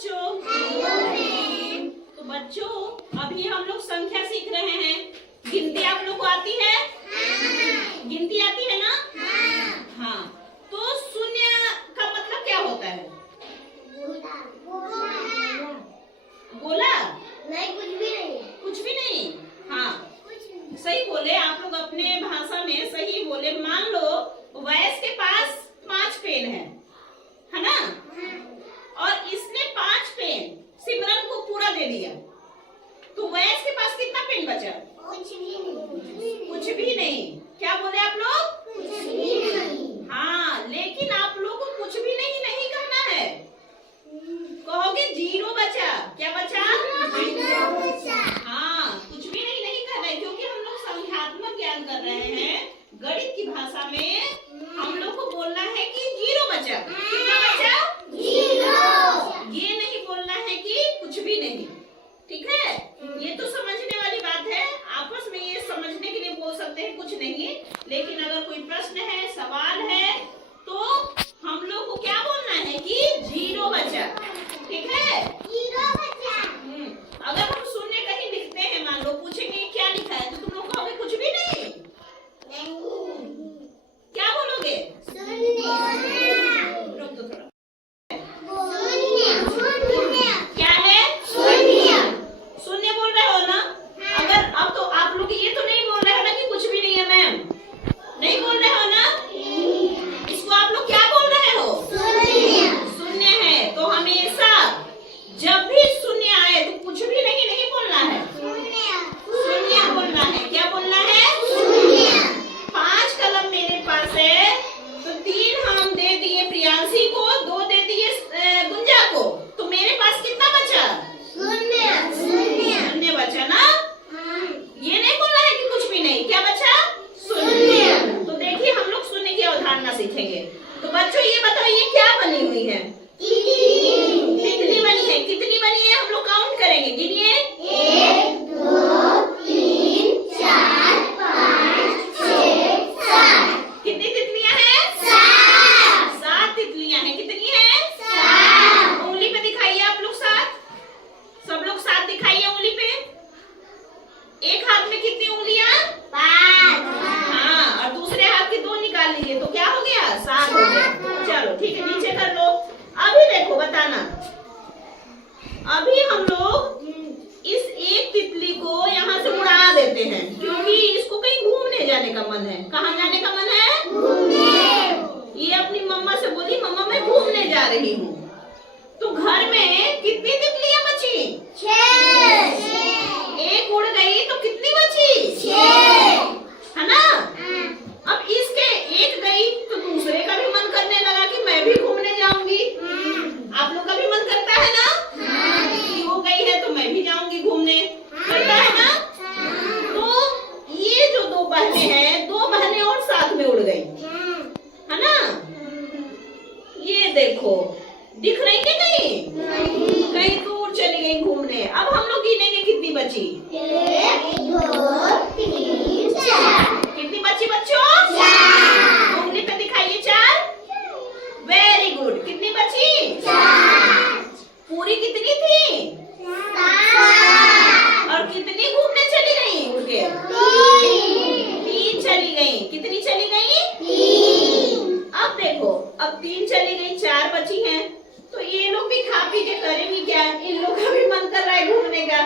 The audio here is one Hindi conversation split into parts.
बच्चों। तो बच्चों अभी हम लोग संख्या सीख रहे हैं। गिनती आप लोग को आती है? गिनती आती है ना? हाँ। तो शून्य का मतलब क्या होता है? गोला? नहीं, कुछ भी नहीं। कुछ भी नहीं। हाँ सही बोले आप लोग, अपने भाषा में सही बोले। मान लो वैस के पास 5 पेन है ना? और इसने 5 पेन सिमरन को पूरा दे दिया, तो वैस के पास कितना पेन बचा? कुछ भी नहीं। कुछ भी नहीं। क्या बोले आप लोग? कुछ भी नहीं। हाँ, लेकिन आप लोग को कुछ भी नहीं नहीं कहना है, कहोगे 0 बचा। क्या बचा? 0 बचा। हाँ, कुछ भी नहीं नहीं कहना है, क्योंकि हम लोग संख्यात्मक ज्ञान कर रहे हैं। गणित की भाषा में हम लोग को बोलना है कि 0 बचा। कितना बचा? 0। ये नहीं बोलना है कि कुछ भी नहीं। ठीक है, ये तो समझने वाली बात है। आपस में ये समझने के लिए बोल सकते हैं कुछ नहीं, लेकिन अगर कोई प्रश्न है, सवाल है, तो हम लोग को क्या बोलना है कि 0 बचा। ठीक है, 0 बचा। अगर हम शून्य कहीं लिखते हैं, मान लो पूछेंगे क्या लिखा है, तो तुम लोग कहोगे कुछ भी नहीं। क्या बोलोगे? रुक दो थोड़ा। क्या है? शून्य बोल रहे हो ना? अगर अब तो आप लोग ये तो नहीं बोल रहे हो ना कि कुछ भी नहीं है मैम? नहीं बोल रहे हो ना? इसको आप लोग क्या बोल रहे हो? शून्य है। तो हमेशा जब भी शून्य आए तो कुछ भी नहीं नहीं बोलना है, शून्य बोलना है। क्या बोलना है? 5 कलम मेरे पास है, तो 3 हम दे दिए प्रियांशी को, 2 दे दिए गुंजा को, तो मेरे पास कितना बचा? शून्य बचा ना? ये नहीं बोलना है कि कुछ भी नहीं। क्या बचा? शून्य। तो देखिए हम लोग शून्य की अवधारणा सीखेंगे। तो बच्चों ये बताओ, ये क्या बनी हुई है? कितनी बनी है? कितनी बनी है? हम लोग काउंट करेंगे, गिनिए। 1 2 3 4 5 6 7। कितनी तितलियां हैं? 7 तितलियां हैं। कितनी है? 7। उंगली पे दिखाइए आप लोग 7। सब लोग 7 दिखाइए उंगली पे। एक हाथ में कितनी उंगलियां? 5। हाँ, और दूसरे हाथ की 2 निकाल लीजिए, तो क्या हो गया? 7 हो गया। चलो ठीक है, नीचे कर लो। अभी देखो, बताना। अभी हम लोग इस एक तितली को यहाँ से उड़ा देते हैं, क्योंकि इसको कहीं घूमने जाने का मन है। कहाँ जाने का मन है? ये अपनी मम्मा से बोली, मम्मा मैं घूमने जा रही हूँ। तो घर में कितनी तितलियां बची? 6। एक उड़ गई तो कितनी बची? 6। है ना? अब इसके एक गई तो दूसरे का भी मन करने लगा कि मैं भी घूमने जाऊंगी। आप लोग का भी मन करता है ना कि वो गई है तो मैं भी जाऊंगी घूमने, करता है ना? तो ये जो 2 बहनें हैं, 2 बहनें और साथ में उड़ गई, है ना? ये देखो, दिख रही क्या कहीं? कहीं दूर चली गई घूमने। अब हम लोग गिनेंगे कितनी बची। 1 2 3 4। कितनी बची बच्चों? 4। उंगली पे दिखाइए 4। Very good. कितनी बची? 4। पूरी कितनी थी? 7। और कितनी घूमने चली गई उड़ के? 3 चली गई। कितनी चली गई? 3। अब देखो, अब 3 चली गई, 4 बची हैं, तो ये लोग भी खा पी के करेंगी क्या? इन लोग का भी मन कर रहा है घूमने का,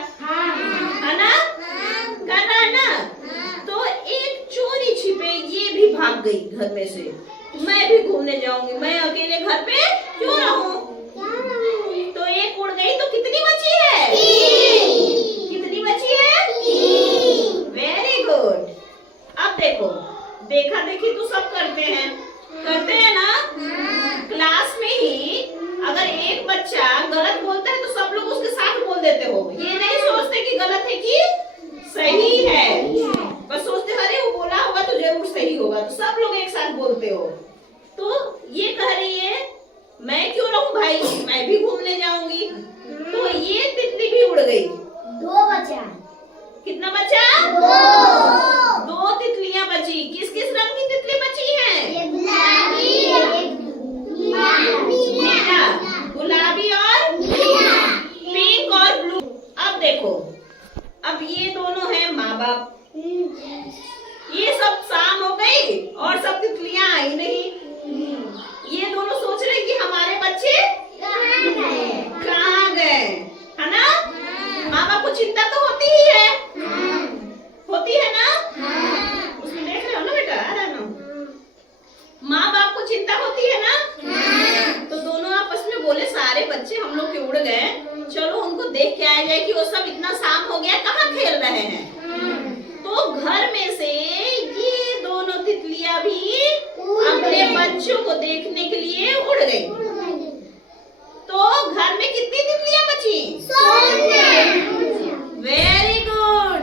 है ना? कर रहा है ना? तो एक चोरी छिपे ये भी भाग गई घर में से, मैं भी घूमने जाऊंगी, मैं अकेले घर पे क्यों रहूं? तो एक उड़ गई, तो कितनी बची है? 3। कितनी बची है? 3। Very good. अब देखो, देखा देखी तो सब करते हैं ना? क्लास में ही अगर एक बच्चा गलत बोलता है तो सब लोग उसके साथ बोल देते हो। ये नहीं सोचते कि गलत है कि सही है, बस सोचते अरे वो बोला होगा तो जरूर सही होगा, तो सब लोग एक साथ बोलते हो। तो ये कह रही है मैं क्यों रहूं भाई, मैं भी घूमने जाऊंगी। तो ये तितली भी उड़ गई। 2 बचा। कितना बचा? 2। 2 तितलियां बची। किस किस रंग की तितली बची है? एक गुलाबी, एक नीला। गुलाबी और नीला। देख के आ जाए कि वो सब इतना शाम हो गया कहाँ खेल रहे हैं। तो घर में से ये दोनों तितलियां भी अपने बच्चों को देखने के लिए उड़ गई। तो घर में कितनी तितलियां बची? वेरी गुड,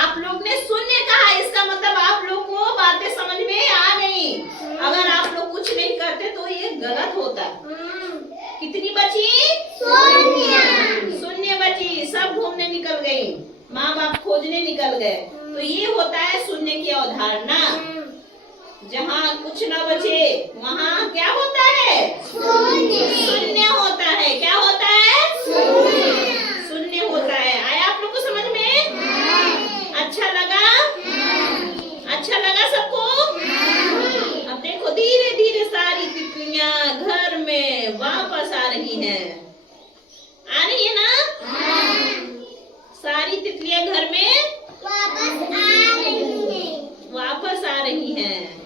आप लोग ने शून्य कहा, इसका मतलब आप लोग को बातें समझ में आ गई। अगर आप लोग कुछ नहीं करते तो ये गलत होता। कितनी बची? शून्य बची। सब घूमने निकल गई, माँ बाप खोजने निकल गए। तो ये होता है शून्य की अवधारणा। जहाँ कुछ न बचे वहाँ क्या होता है? शून्य होता है। क्या होता है? शून्य होता है। आया आप लोग को समझ में? अच्छा लगा? अच्छा लगा सबको? अब देखो धीरे धीरे सारी तितलियां घर में वापस आ रही हैं। आ रही है ना? सारी तितलियां घर में वापस आ रही हैं।